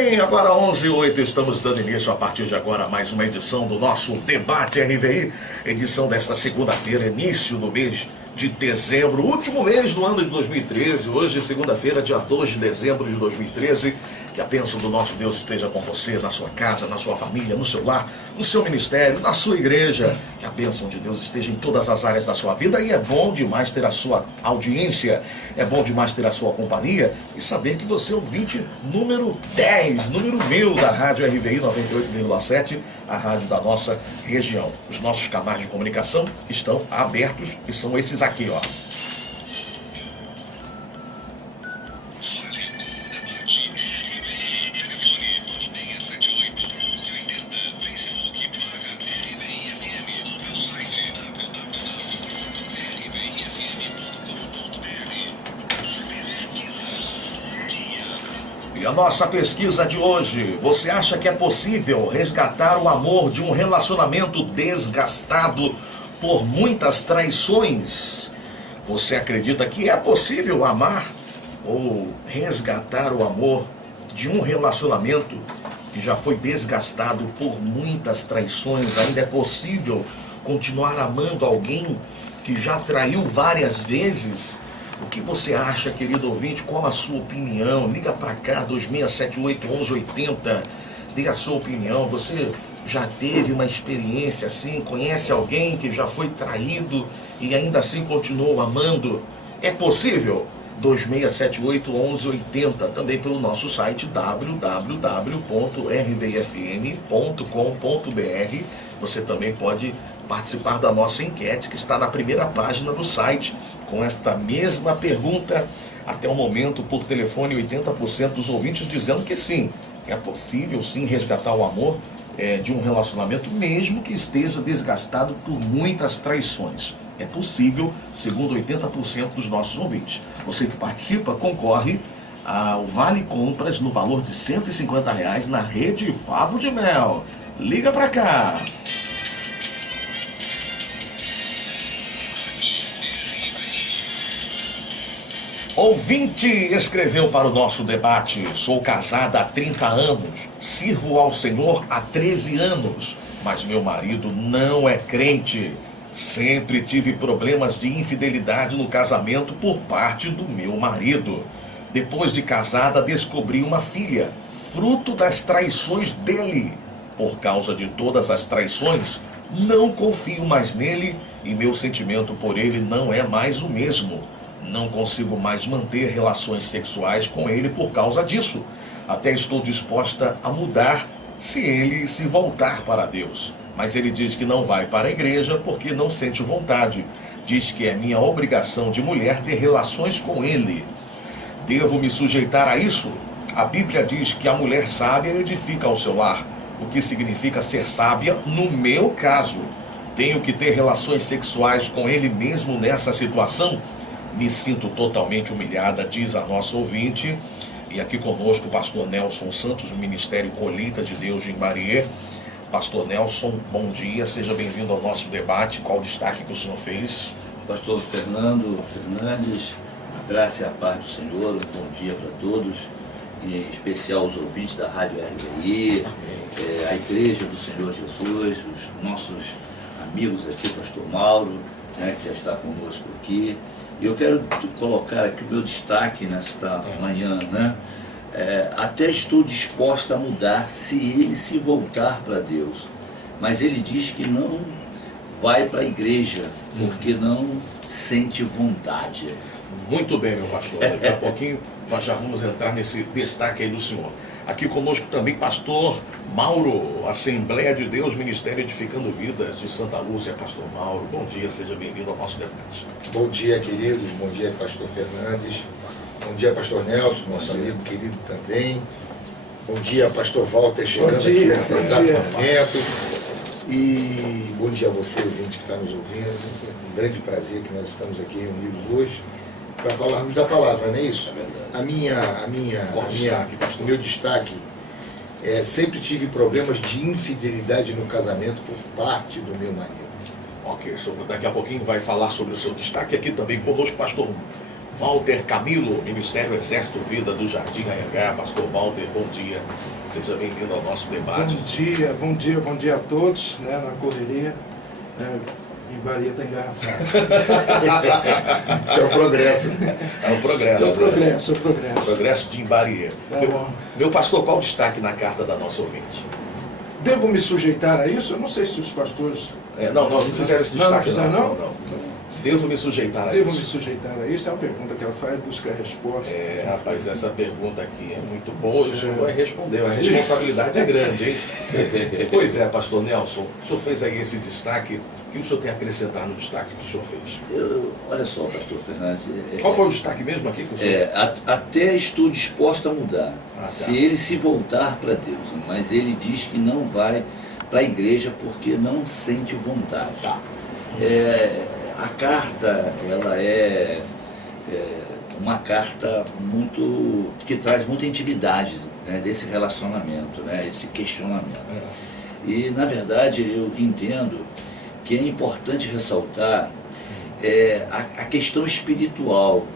Bem, agora 11h08, estamos dando início a partir de agora a mais uma edição do nosso Debate RVI, edição desta segunda-feira, início do mês de dezembro, último mês do ano de 2013, hoje segunda-feira, dia 2 de dezembro de 2013, que a bênção do nosso Deus esteja com você, na sua casa, na sua família, no seu lar, no seu ministério, na sua igreja, que a bênção de Deus esteja em todas as áreas da sua vida, e é bom demais ter a sua audiência, é bom demais ter a sua companhia e saber que você é o ouvinte número 10, número 1000 da Rádio RVI 98,7, a rádio da nossa região. Os nossos canais de comunicação estão abertos e são esses aqui, ó. E a nossa pesquisa de hoje: você acha que é possível resgatar o amor de um relacionamento desgastado por muitas traições? Você acredita que é possível amar ou resgatar o amor de um relacionamento que já foi desgastado por muitas traições? Ainda é possível continuar amando alguém que já traiu várias vezes? O que você acha, querido ouvinte? Qual a sua opinião? Liga para cá, 2678-1180. Dê a sua opinião. Você já teve uma experiência assim? Conhece alguém que já foi traído e ainda assim continuou amando? É possível? 2678-1180. Também pelo nosso site www.rvfm.com.br. Você também pode participar da nossa enquete que está na primeira página do site, com esta mesma pergunta. Até o momento, por telefone, 80% dos ouvintes dizendo que sim, que é possível sim resgatar o amor de um relacionamento, mesmo que esteja desgastado por muitas traições. É possível, segundo 80% dos nossos ouvintes. Você que participa concorre ao Vale Compras no valor de R$150 na Rede Favo de Mel. Liga para cá! Ouvinte escreveu para o nosso debate: sou casada há 30 anos, sirvo ao Senhor há 13 anos, mas meu marido não é crente. Sempre tive problemas de infidelidade no casamento por parte do meu marido. Depois de casada, descobri uma filha, fruto das traições dele. Por causa de todas as traições, não confio mais nele e meu sentimento por ele não é mais o mesmo. Não consigo mais manter relações sexuais com ele por causa disso. Até estou disposta a mudar se ele se voltar para Deus. Mas ele diz que não vai para a igreja porque não sente vontade. Diz que é minha obrigação de mulher ter relações com ele. Devo me sujeitar a isso? A Bíblia diz que a mulher sábia edifica ao seu lar. O que significa ser sábia no meu caso? Tenho que ter relações sexuais com ele mesmo nessa situação? Me sinto totalmente humilhada, diz a nossa ouvinte. E aqui conosco o pastor Nelson Santos, do Ministério Colheita de Deus de Imbariê. Pastor Nelson, bom dia, seja bem-vindo ao nosso debate. Qual o destaque que o senhor fez? Pastor Fernando Fernandes, a graça e a paz do Senhor, um bom dia para todos, em especial os ouvintes da Rádio RVI, a Igreja do Senhor Jesus, os nossos amigos aqui, pastor Mauro, que já está conosco aqui. Eu quero colocar aqui o meu destaque nesta manhã, até estou disposta a mudar se ele se voltar para Deus. Mas ele diz que não vai para a igreja, porque não sente vontade. Muito bem, meu pastor. Daqui a pouquinho nós já vamos entrar nesse destaque aí do senhor. Aqui conosco também pastor Mauro, Assembleia de Deus, Ministério Edificando Vidas de Santa Lúcia. Pastor Mauro, bom dia, seja bem-vindo ao nosso debate. Bom dia, queridos, bom dia, pastor Fernandes, bom dia, pastor Nelson, nosso amigo querido também, bom dia, pastor Walter, chegando aqui nesse exato momento, e bom dia a você, ouvinte que está nos ouvindo. Um grande prazer que nós estamos aqui reunidos hoje para falarmos da palavra, não é isso? O meu destaque sempre tive problemas de infidelidade no casamento por parte do meu marido. Ok, daqui a pouquinho vai falar sobre o seu destaque. Aqui também conosco, pastor Walter Camilo, Ministério Exército Vida do Jardim Anhangá. Pastor Walter, bom dia. Seja bem-vindo ao nosso debate. Bom dia a todos, né, na correria. Imbaria está engarrafado. Isso é o progresso. É o progresso. É o progresso. O progresso de Imbaria. Meu pastor, qual o destaque na carta da nossa ouvinte? Devo me sujeitar a isso? Eu não sei se os pastores... Não fizeram esse destaque. Não fizeram, não? Devo me sujeitar a Devo isso? me sujeitar a isso? É uma pergunta que ela faz, busca a resposta. Rapaz, essa pergunta aqui é muito boa e o senhor vai responder. A responsabilidade é grande, hein? Pois é, pastor Nelson, o senhor fez aí esse destaque. O que o senhor tem a acrescentar no destaque que o senhor fez? Olha só, pastor Fernandes. Qual foi o destaque mesmo aqui que o senhor... Até estou disposto a mudar, tá. se ele se voltar para Deus. Mas ele diz que não vai para a igreja porque não sente vontade. Tá. A carta, ela é uma carta que traz muita intimidade, né, desse relacionamento, né, esse questionamento. E, na verdade, eu entendo que é importante ressaltar a questão espiritual,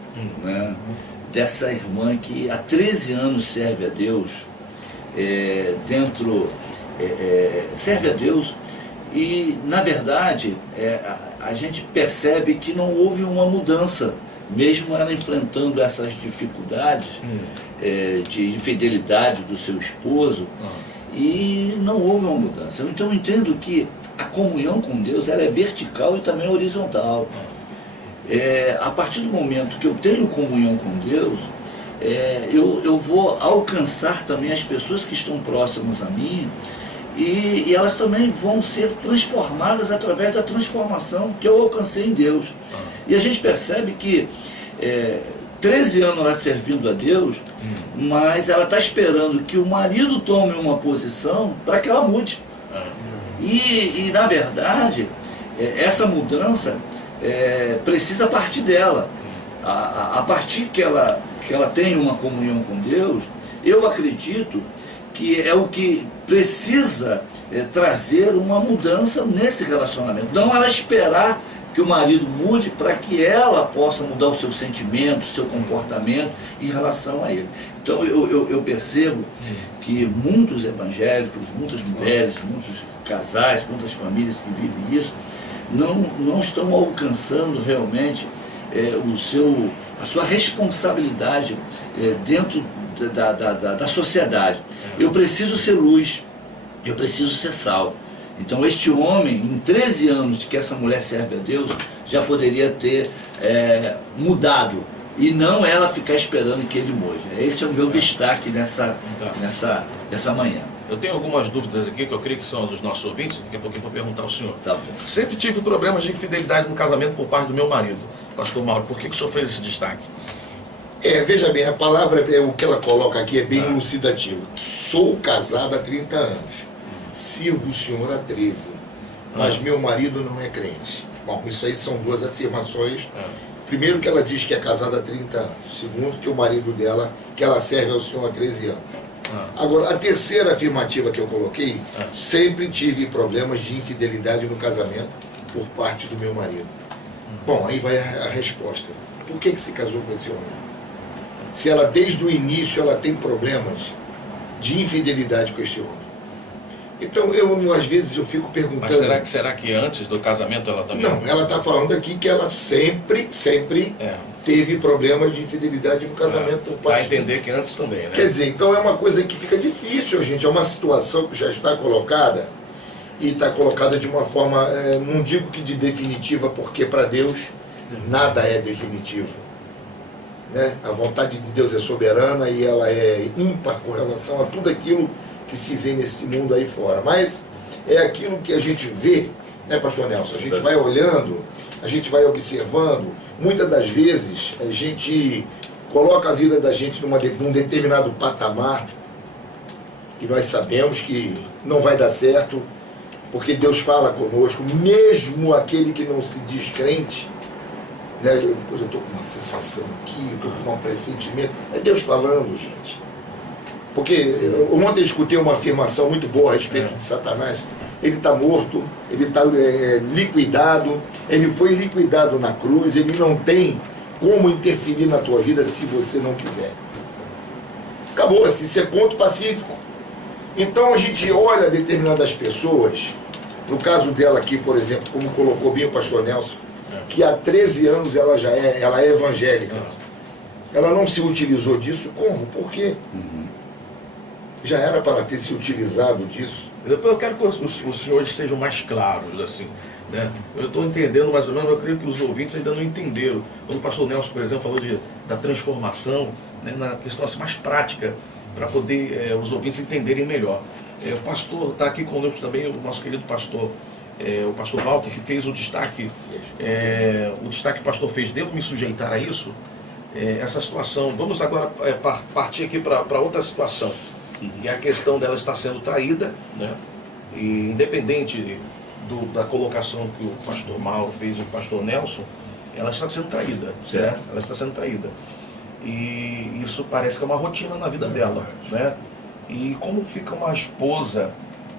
né, dessa irmã que há 13 anos serve a Deus, serve a Deus. E, na verdade, a gente percebe que não houve uma mudança, mesmo ela enfrentando essas dificuldades de infidelidade do seu esposo, e não houve uma mudança. Então, eu entendo que a comunhão com Deus ela é vertical e também horizontal. A partir do momento que eu tenho comunhão com Deus, eu vou alcançar também as pessoas que estão próximas a mim, e elas também vão ser transformadas através da transformação que eu alcancei em Deus. E a gente percebe que 13 anos ela servindo a Deus, mas ela está esperando que o marido tome uma posição para que ela mude. E na verdade, essa mudança precisa partir dela. A partir que ela tem uma comunhão com Deus, eu acredito que é o que precisa trazer uma mudança nesse relacionamento. Não ela esperar que o marido mude para que ela possa mudar o seu sentimento, o seu comportamento em relação a ele. Então eu percebo que muitos evangélicos, muitas mulheres, muitos casais, muitas famílias que vivem isso, não estão alcançando realmente a sua responsabilidade dentro da sociedade. Eu preciso ser luz, eu preciso ser sal. Então este homem, em 13 anos que essa mulher serve a Deus, já poderia ter mudado, e não ela ficar esperando que ele mude. Esse é o meu destaque nessa manhã. Eu tenho algumas dúvidas aqui que eu creio que são dos nossos ouvintes, daqui a pouco eu vou perguntar ao senhor. Tá bom. Sempre tive problemas de infidelidade no casamento por parte do meu marido. Pastor Mauro, por que o senhor fez esse destaque? Veja bem, a palavra, o que ela coloca aqui é bem elucidativo. Sou casada há 30 anos, sirvo o Senhor há 13, mas meu marido não é crente. Bom, isso aí são duas afirmações. Primeiro, que ela diz que é casada há 30 anos. Segundo, que o marido dela, que ela serve ao Senhor há 13 anos. Agora, a terceira afirmativa que eu coloquei, sempre tive problemas de infidelidade no casamento por parte do meu marido. Bom, aí vai a resposta. Por que se casou com esse homem? Se ela, desde o início, ela tem problemas de infidelidade com este homem. Então, às vezes, eu fico perguntando... Mas será que antes do casamento ela também... Não, ela está falando aqui que ela sempre teve problemas de infidelidade no casamento por parte... Vai entender que antes também, né? Quer dizer, então é uma coisa que fica difícil, gente. É uma situação que já está colocada, e está colocada de uma forma, não digo que de definitiva, porque para Deus nada é definitivo. Né? A vontade de Deus é soberana e ela é ímpar com relação a tudo aquilo que se vê nesse mundo aí fora. Mas é aquilo que a gente vê, né, pastor Nelson? A gente vai olhando, a gente vai observando. Muitas das vezes a gente coloca a vida da gente num determinado patamar e nós sabemos que não vai dar certo, porque Deus fala conosco, mesmo aquele que não se diz crente. Né? Eu estou com uma sensação aqui, eu estou com um pressentimento. É Deus falando, gente. Porque ontem eu escutei uma afirmação muito boa a respeito de Satanás. Ele está morto, ele está liquidado, ele foi liquidado na cruz, ele não tem como interferir na tua vida se você não quiser. Acabou, assim, isso é ponto pacífico. Então a gente olha determinadas pessoas, no caso dela aqui, por exemplo, como colocou bem o pastor Nelson, que há 13 anos ela é evangélica. Ela não se utilizou disso, como? Por quê? Já era para ter se utilizado disso. Eu quero que os senhores sejam mais claros, assim, né? Eu estou entendendo mais ou menos, eu creio que os ouvintes ainda não entenderam. Quando o pastor Nelson, por exemplo, falou da transformação, né, na questão assim, mais prática, para poder os ouvintes entenderem melhor. O pastor está aqui conosco também, o nosso querido pastor, o pastor Walter, que fez o destaque que o pastor fez, devo me sujeitar a isso? Essa situação, vamos agora partir aqui para outra situação, que é a questão dela estar sendo traída, né? E independente da colocação que o pastor Mauro fez e o pastor Nelson, ela está sendo traída, certo? Ela está sendo traída. E isso parece que é uma rotina na vida dela, né? E como fica uma esposa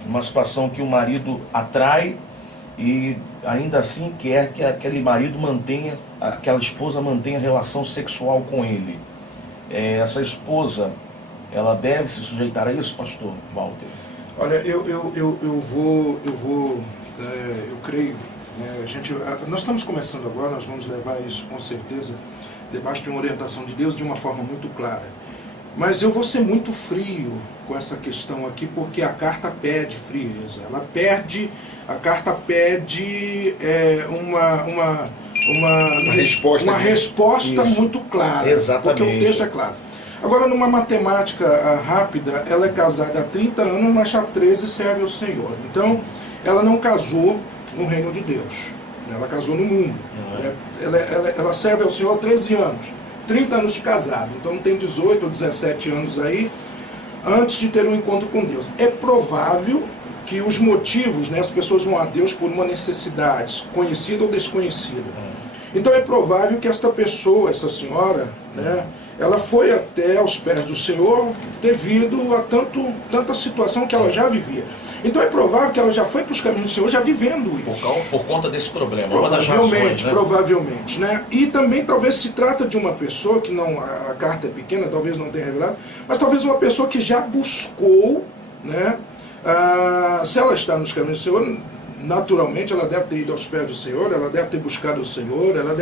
numa situação que o marido atrai e ainda assim quer que aquele marido mantenha, aquela esposa mantenha relação sexual com ele? Essa esposa, ela deve se sujeitar a isso, pastor Walter? Olha, eu creio, né, nós estamos começando agora, nós vamos levar isso com certeza debaixo de uma orientação de Deus de uma forma muito clara. Mas eu vou ser muito frio com essa questão aqui, porque a carta pede frieza. A carta pede uma resposta muito clara. Exatamente. Porque o texto é claro. Agora, numa matemática rápida, ela é casada há 30 anos, mas há 13 serve ao Senhor. Então, ela não casou no reino de Deus. Ela casou no mundo. Ela serve ao Senhor há 13 anos. 30 anos de casado. Então, tem 18 ou 17 anos aí, antes de ter um encontro com Deus. É provável que os motivos, né, as pessoas vão a Deus por uma necessidade, conhecida ou desconhecida. Então é provável que esta pessoa, essa senhora, né, ela foi até aos pés do Senhor devido a tanta situação que ela já vivia. Então é provável que ela já foi para os caminhos do Senhor já vivendo isso. Por conta desse problema. Provavelmente, né? E também talvez se trata de uma pessoa que não, a carta é pequena, talvez não tenha revelado, mas talvez uma pessoa que já buscou, né? Se ela está nos caminhos do Senhor, naturalmente ela deve ter ido aos pés do Senhor, ela deve ter buscado o Senhor, ela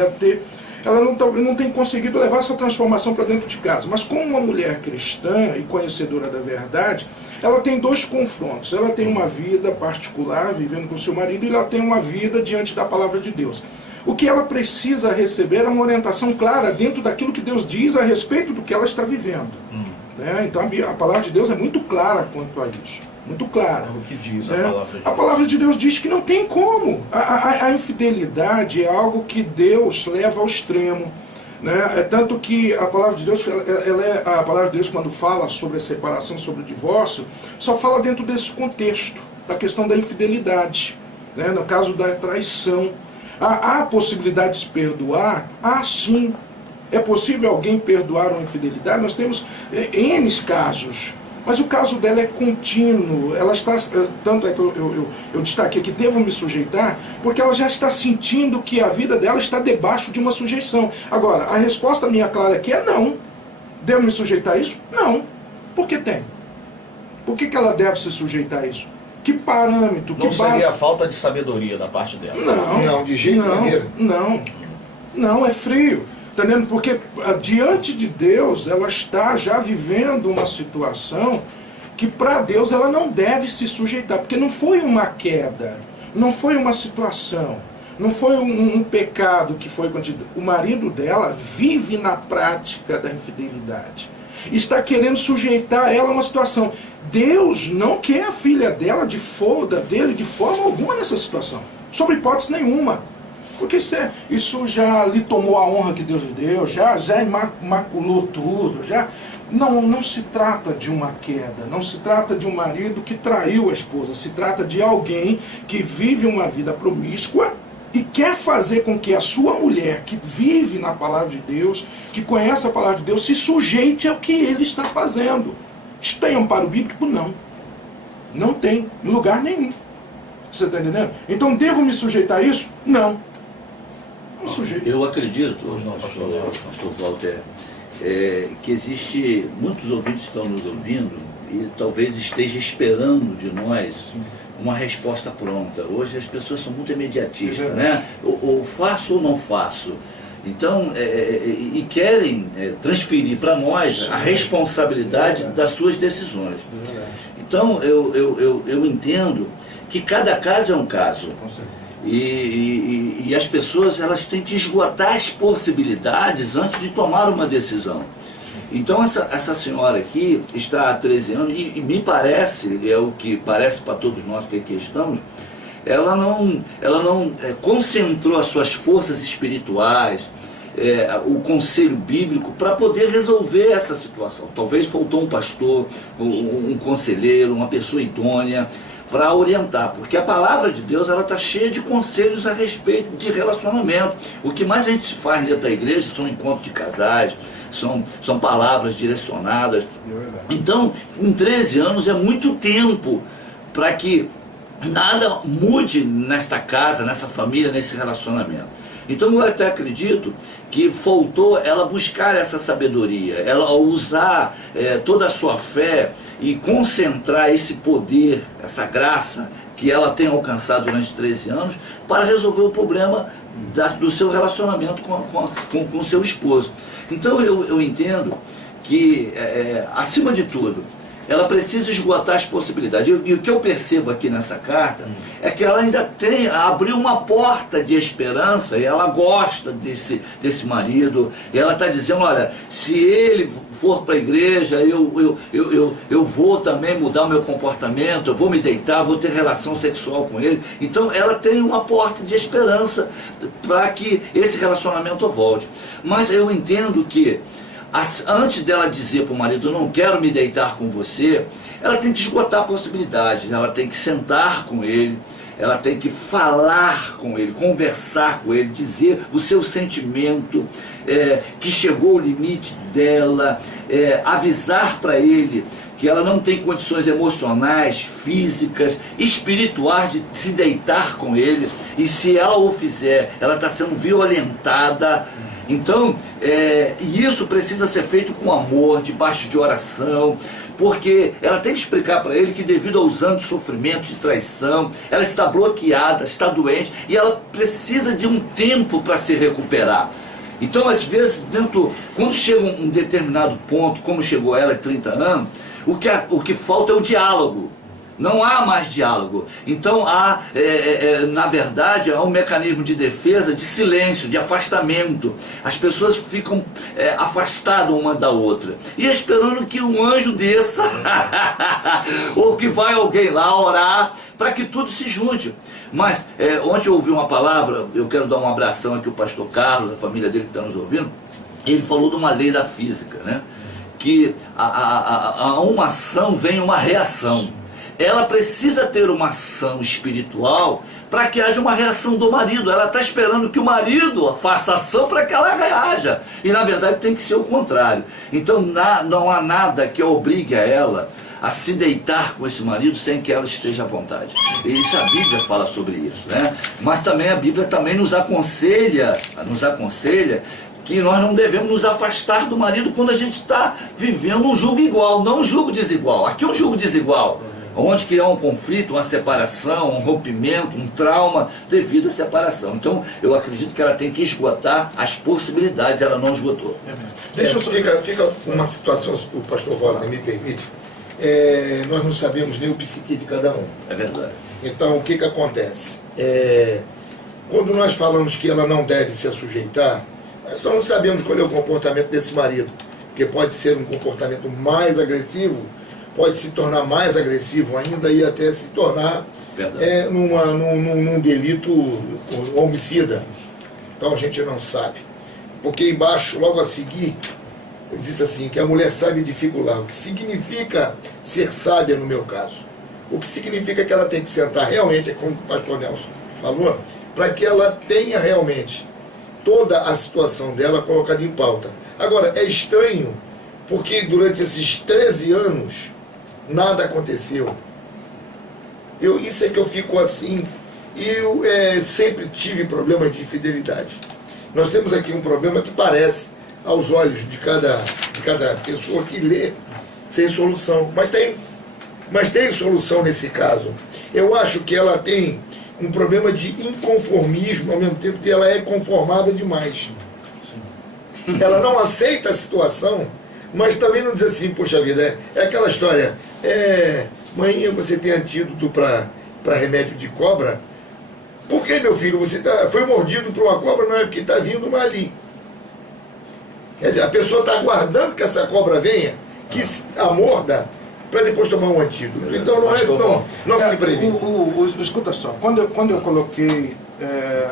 não tem conseguido levar essa transformação para dentro de casa. Mas como uma mulher cristã e conhecedora da verdade, ela tem dois confrontos. Ela tem uma vida particular, vivendo com o seu marido, e ela tem uma vida diante da palavra de Deus. O que ela precisa receber é uma orientação clara dentro daquilo que Deus diz a respeito do que ela está vivendo. Né? Então a palavra de Deus é muito clara quanto a isso. Muito clara. O que diz a palavra de Deus? A palavra de Deus diz que não tem como. A infidelidade é algo que Deus leva ao extremo. Né? É tanto que a palavra de Deus, a palavra de Deus, quando fala sobre a separação, sobre o divórcio, só fala dentro desse contexto, da questão da infidelidade, né? No caso da traição. Há possibilidade de perdoar? Sim. É possível alguém perdoar uma infidelidade? Nós temos N casos. Mas o caso dela é contínuo, ela está, tanto é que eu destaquei que devo me sujeitar, porque ela já está sentindo que a vida dela está debaixo de uma sujeição. Agora, a resposta minha clara aqui é não. Devo me sujeitar a isso? Não. Por que tem? Por que ela deve se sujeitar a isso? Que parâmetro, que base? Não seria a falta de sabedoria da parte dela? Não, de jeito nenhum. Não, é frio. Entendendo? Porque diante de Deus ela está já vivendo uma situação que para Deus ela não deve se sujeitar, porque não foi uma queda, não foi uma situação, não foi um pecado que foi cometido. O marido dela vive na prática da infidelidade, está querendo sujeitar ela a uma situação. Deus não quer a filha dela de forma alguma nessa situação, sob hipótese nenhuma. Porque isso já lhe tomou a honra que Deus lhe deu, já maculou tudo, não se trata de uma queda, não se trata de um marido que traiu a esposa, se trata de alguém que vive uma vida promíscua e quer fazer com que a sua mulher, que vive na palavra de Deus, que conhece a palavra de Deus, se sujeite ao que ele está fazendo. Isso tem amparo bíblico? Não. Não tem, em lugar nenhum. Você está entendendo? Então devo me sujeitar a isso? Não. Eu acredito, pastor Walter, que existe muitos ouvintes que estão nos ouvindo e talvez esteja esperando de nós uma resposta pronta. Hoje as pessoas são muito imediatistas, né? Ou faço ou não faço. Então, e querem transferir para nós a responsabilidade das suas decisões. Então, eu entendo que cada caso é um caso. E as pessoas, elas têm que esgotar as possibilidades antes de tomar uma decisão. Então essa senhora aqui está há 13 anos e me parece, é o que parece para todos nós que aqui estamos, ela não concentrou as suas forças espirituais, o conselho bíblico para poder resolver essa situação. Talvez faltou um pastor, um conselheiro, uma pessoa idônea para orientar, porque a palavra de Deus está cheia de conselhos a respeito de relacionamento. O que mais a gente faz dentro da igreja são encontros de casais, são palavras direcionadas. Então, em 13 anos é muito tempo para que nada mude nesta casa, nessa família, nesse relacionamento. Então eu até acredito que faltou ela buscar essa sabedoria, ela usar toda a sua fé e concentrar esse poder, essa graça que ela tem alcançado durante 13 anos para resolver o problema do seu relacionamento com o seu esposo. Então eu entendo que, acima de tudo, ela precisa esgotar as possibilidades. E o que eu percebo aqui nessa carta é que ela ainda abriu uma porta de esperança, e ela gosta desse marido, e ela está dizendo, olha, se ele for para a igreja, eu vou também mudar o meu comportamento, eu vou me deitar, vou ter relação sexual com ele. Então ela tem uma porta de esperança para que esse relacionamento volte. Mas eu entendo que antes dela dizer para o marido, não quero me deitar com você, ela tem que esgotar possibilidades, ela tem que sentar com ele, ela tem que falar com ele, conversar com ele, dizer o seu sentimento, que chegou o limite dela, avisar para ele que ela não tem condições emocionais, físicas, espirituais de se deitar com ele, e se ela o fizer, ela está sendo violentada. Então, e isso precisa ser feito com amor, debaixo de oração, porque ela tem que explicar para ele que devido aos anos de sofrimento, de traição, ela está bloqueada, está doente, e ela precisa de um tempo para se recuperar. Então, às vezes, quando chega um determinado ponto, como chegou ela há 30 anos, o que falta é o diálogo. Não há mais diálogo. Então na verdade, há um mecanismo de defesa, de silêncio, de afastamento. As pessoas ficam afastadas uma da outra e esperando que um anjo desça ou que vai alguém lá orar para que tudo se junte. Mas ontem eu ouvi uma palavra, eu quero dar um abração aqui ao pastor Carlos, a família dele que está nos ouvindo. Ele falou de uma lei da física, né? Que a uma ação vem uma reação. Ela precisa ter uma ação espiritual para que haja uma reação do marido. Ela está esperando que o marido faça ação para que ela reaja. E na verdade tem que ser o contrário. Então não há nada que obrigue a ela a se deitar com esse marido sem que ela esteja à vontade. E isso a Bíblia fala sobre isso, né? Mas também a Bíblia também nos aconselha que nós não devemos nos afastar do marido quando a gente está vivendo um jugo igual, não um jugo desigual. Aqui é um jugo desigual, onde que há um conflito, uma separação, um rompimento, um trauma devido à separação. Então, eu acredito que ela tem que esgotar as possibilidades, ela não esgotou. Fica uma situação, o pastor Walter me permite, nós não sabemos nem o psique de cada um. É verdade. Então, o que acontece? Quando nós falamos que ela não deve se sujeitar, nós só não sabemos qual é o comportamento desse marido, porque pode ser um comportamento mais agressivo, pode se tornar mais agressivo ainda e até se tornar num delito homicida. Então a gente não sabe. Porque embaixo, logo a seguir, diz assim, que a mulher sabe dificular. O que significa ser sábia no meu caso? O que significa que ela tem que sentar realmente, como o pastor Nelson falou, para que ela tenha realmente toda a situação dela colocada em pauta. Agora, é estranho, porque durante esses 13 anos, nada aconteceu. Isso é que eu fico assim. Eu sempre tive problemas de infidelidade. Nós temos aqui um problema que parece, aos olhos de cada pessoa que lê, sem solução. Mas tem solução nesse caso. Eu acho que ela tem um problema de inconformismo, ao mesmo tempo que ela é conformada demais. Ela não aceita a situação, mas também não diz assim, poxa vida, é aquela história, mãe, você tem antídoto para remédio de cobra? Por que, meu filho, você foi mordido por uma cobra? Não é porque está vindo uma ali. Quer dizer, a pessoa está aguardando que essa cobra venha, que a morda, para depois tomar um antídoto. Então não se previne. Escuta só, quando eu coloquei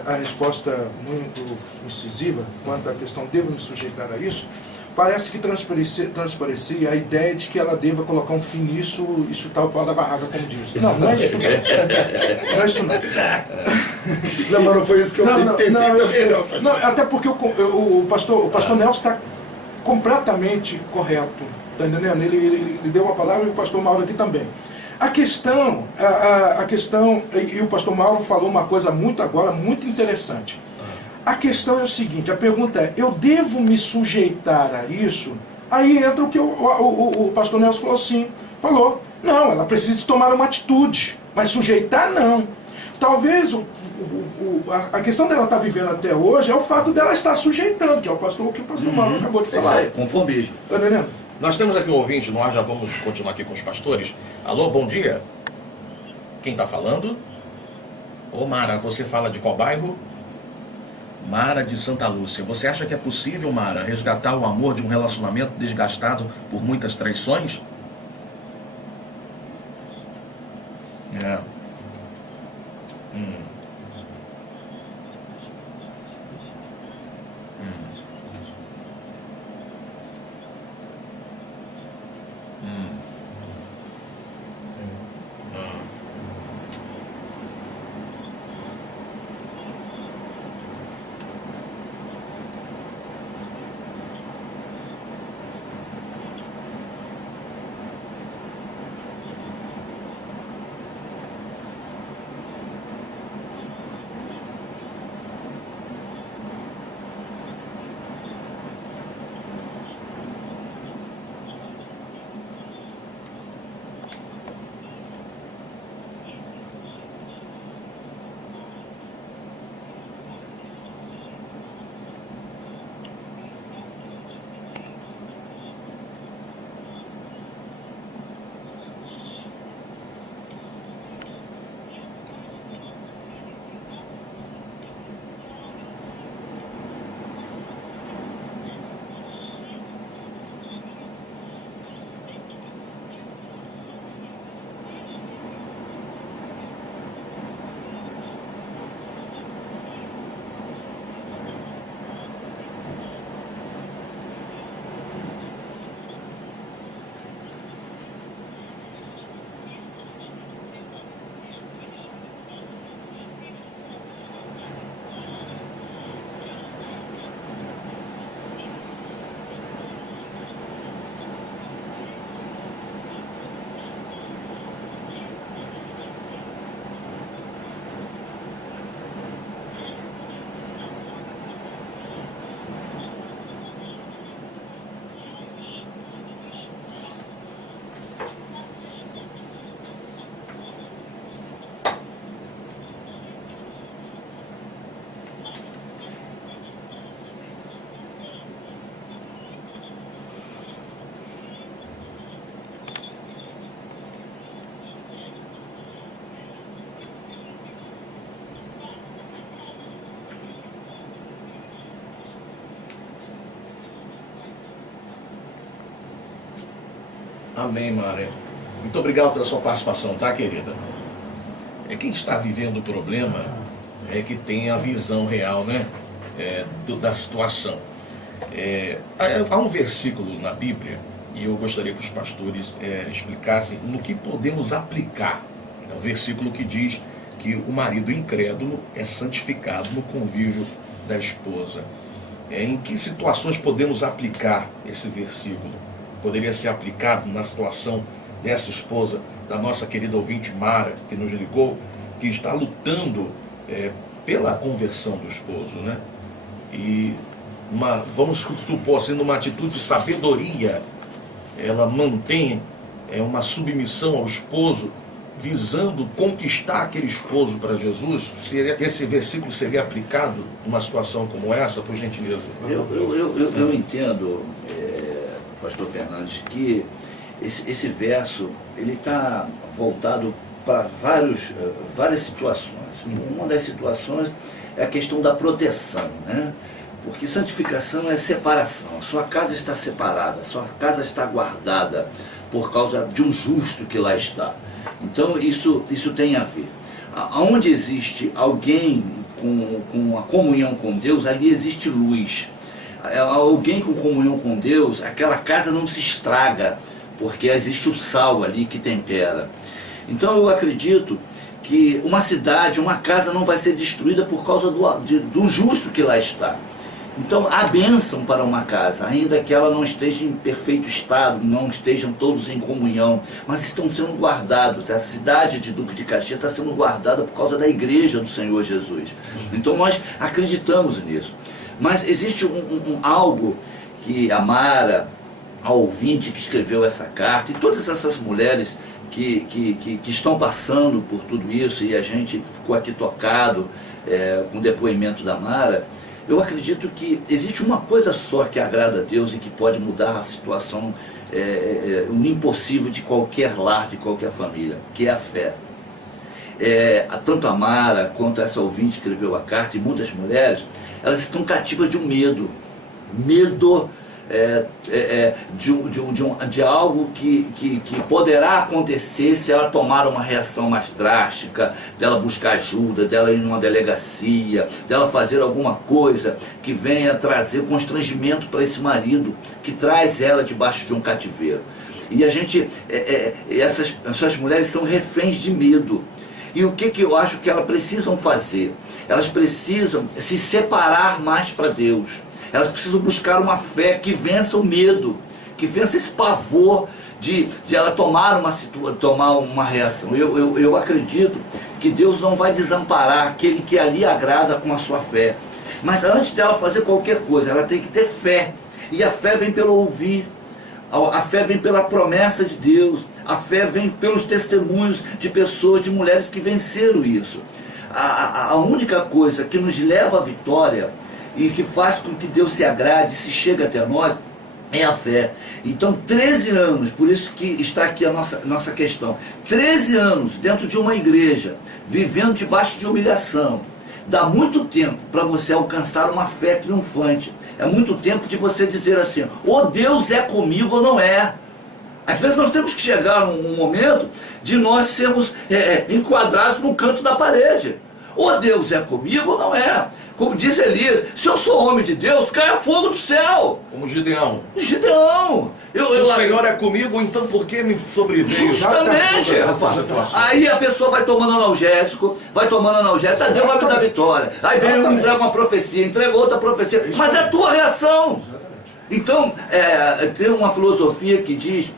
a resposta muito incisiva quanto à questão devo me sujeitar a isso, parece que transparecia a ideia de que ela deva colocar um fim nisso e chutar o pau da barraca, como diz. Não é isso não. Não é isso não. Não, mas não foi isso que eu pensei também, não. Até porque o pastor Nelson está completamente correto. Está entendendo? Ele deu uma palavra e o pastor Mauro aqui também. A questão, e o pastor Mauro falou uma coisa muito interessante. A questão é o seguinte, a pergunta é, eu devo me sujeitar a isso? Aí entra o que o pastor Nelson falou, não, ela precisa tomar uma atitude, mas sujeitar não. Talvez a questão dela estar vivendo até hoje é o fato dela estar sujeitando, que é o que o pastor Mauro acabou de falar. Conformismo. Está entendendo? Nós temos aqui um ouvinte no ar, já vamos continuar aqui com os pastores. Alô, bom dia. Quem está falando? Ô Mara, você fala de qual bairro? Mara de Santa Lúcia. Você acha que é possível, Mara, resgatar o amor de um relacionamento desgastado por muitas traições? É. Amém, Mara. Muito obrigado pela sua participação, tá, querida? Quem está vivendo o problema é que tem a visão real, né? Da situação. Há um versículo na Bíblia, e eu gostaria que os pastores explicassem no que podemos aplicar. É o versículo que diz que o marido incrédulo é santificado no convívio da esposa. Em que situações podemos aplicar esse versículo? Poderia ser aplicado na situação dessa esposa, da nossa querida ouvinte Mara, que nos ligou, que está lutando pela conversão do esposo, né? e vamos supor assim, numa atitude de sabedoria, ela mantém uma submissão ao esposo, visando conquistar aquele esposo para Jesus, esse versículo seria aplicado numa situação como essa, por gentileza? Eu entendo, pastor Fernandes, que esse verso ele está voltado para várias situações. Uma das situações é a questão da proteção, né? Porque santificação é separação. A sua casa está separada, a sua casa está guardada por causa de um justo que lá está. Então isso tem a ver. Onde existe alguém com a comunhão com Deus, ali existe luz. Alguém com comunhão com Deus, aquela casa não se estraga, porque existe o sal ali que tempera. Então eu acredito que uma cidade, uma casa não vai ser destruída por causa do justo que lá está. Então há bênção para uma casa, ainda que ela não esteja em perfeito estado, não estejam todos em comunhão, mas estão sendo guardados. A cidade de Duque de Caxias está sendo guardada por causa da igreja do Senhor Jesus. Então nós acreditamos nisso. Mas existe algo que a Mara, a ouvinte que escreveu essa carta, e todas essas mulheres que estão passando por tudo isso, e a gente ficou aqui tocado com o depoimento da Mara, eu acredito que existe uma coisa só que agrada a Deus e que pode mudar a situação, o impossível de qualquer lar, de qualquer família, que é a fé. Tanto a Mara quanto essa ouvinte que escreveu a carta, e muitas mulheres, elas estão cativas de um medo de algo que poderá acontecer se ela tomar uma reação mais drástica, dela buscar ajuda, dela ir numa delegacia, dela fazer alguma coisa que venha trazer constrangimento para esse marido que traz ela debaixo de um cativeiro. E a gente, essas mulheres são reféns de medo. E o que eu acho que elas precisam fazer? Elas precisam se separar mais para Deus. Elas precisam buscar uma fé que vença o medo, que vença esse pavor de ela tomar uma reação. Eu acredito que Deus não vai desamparar aquele que ali agrada com a sua fé. Mas antes dela fazer qualquer coisa, ela tem que ter fé. E a fé vem pelo ouvir, a fé vem pela promessa de Deus, a fé vem pelos testemunhos de pessoas, de mulheres que venceram isso. A única coisa que nos leva à vitória e que faz com que Deus se agrade, se chegue até nós, é a fé. Então 13 anos, por isso que está aqui a nossa questão, 13 anos dentro de uma igreja, vivendo debaixo de humilhação, dá muito tempo para você alcançar uma fé triunfante. É muito tempo de você dizer assim, ou Deus é comigo ou não é. Às vezes nós temos que chegar num momento de nós sermos enquadrados no canto da parede. Ou Deus é comigo ou não é. Como disse Elias, se eu sou homem de Deus, caia fogo do céu. Como Gideão. Gideão. O Senhor é comigo, então por que me sobreveio? Justamente, rapaz. Aí a pessoa vai tomando analgésico, Deus vai me dar vitória. Aí vem e entrega uma profecia, entrega outra profecia. Mas é a tua reação. Então, tem uma filosofia que diz,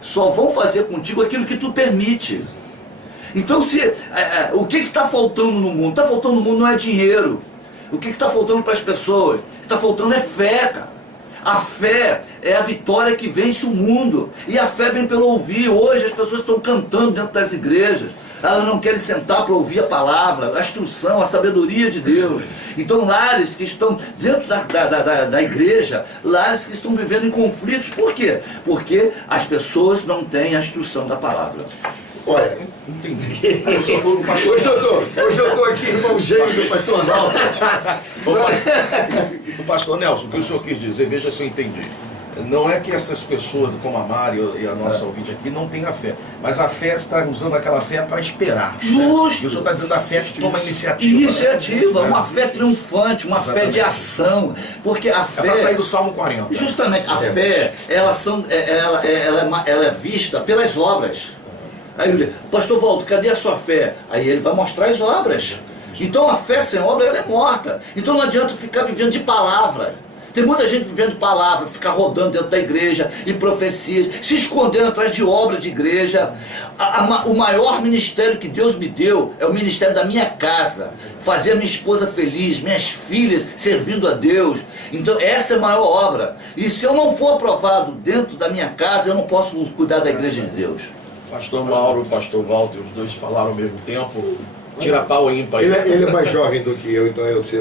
só vão fazer contigo aquilo que tu permite. Então, o que está faltando no mundo? Está faltando no mundo não é dinheiro. O que está faltando para as pessoas? Está faltando é fé, cara. A fé é a vitória que vence o mundo. E a fé vem pelo ouvir. Hoje as pessoas estão cantando dentro das igrejas. Elas não querem sentar para ouvir a palavra, a instrução, a sabedoria de Deus. Então lares que estão dentro da igreja, lares que estão vivendo em conflitos. Por quê? Porque as pessoas não têm a instrução da palavra. Olha, entendi. Hoje eu estou aqui, irmão gêmeo do pastor Walter. O pastor Nelson, o que o senhor quis dizer, veja se eu entendi. Não é que essas pessoas, como a Mari e a nossa ouvinte aqui, não tenham a fé. Mas a fé está usando aquela fé para esperar. Justo. Né? E o senhor está dizendo a fé que toma iniciativa. Iniciativa, né? Uma fé triunfante, uma fé de ação. Porque a fé... É para sair do Salmo 40. Justamente, a fé, ela é vista pelas obras. Aí ele diz, pastor Walter, cadê a sua fé? Aí ele vai mostrar as obras. Então a fé sem obra ela é morta. Então não adianta ficar vivendo de palavra. Tem muita gente vivendo palavra, ficar rodando dentro da igreja, em profecias, se escondendo atrás de obra de igreja. O maior ministério que Deus me deu é o ministério da minha casa. Fazer a minha esposa feliz, minhas filhas servindo a Deus. Então essa é a maior obra. E se eu não for aprovado dentro da minha casa, eu não posso cuidar da igreja de Deus. Pastor Mauro, pastor Walter, os dois falaram ao mesmo tempo. Tira pau ímpar. Ele é mais jovem do que eu, então eu sei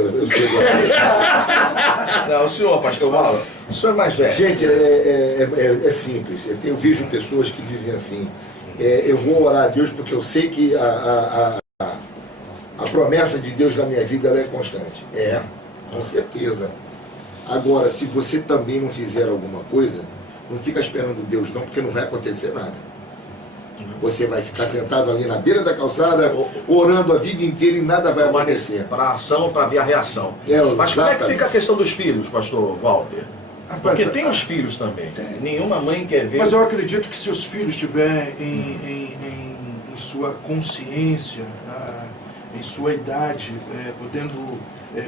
Não, o senhor, pastor Mauro, o senhor é mais velho. Gente, é simples. Eu vejo pessoas que dizem assim, eu vou orar a Deus porque eu sei que a promessa de Deus na minha vida ela é constante. Com certeza. Agora, se você também não fizer alguma coisa, não fica esperando Deus não, porque não vai acontecer nada. Você vai ficar sentado ali na beira da calçada, orando a vida inteira e nada vai acontecer. Para ação, para ver a reação. Mas como é que fica a questão dos filhos, pastor Walter? Porque tem os filhos também. Nenhuma mãe quer ver. Mas eu acredito que se os filhos estiverem em sua consciência, em sua idade, podendo